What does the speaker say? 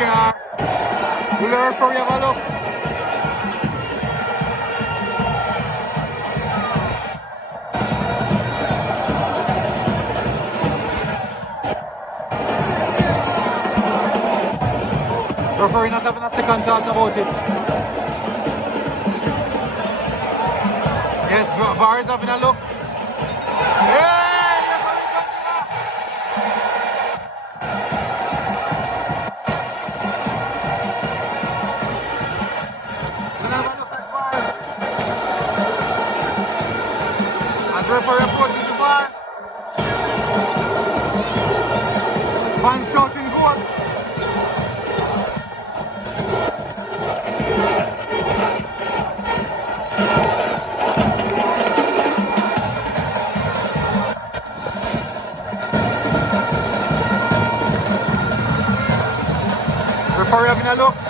VAR. Will the referee have a look? Referee not having a second thought about it. Yes, VAR is having a look. Referee approaches the bar. One shot in goal. Referee having a look.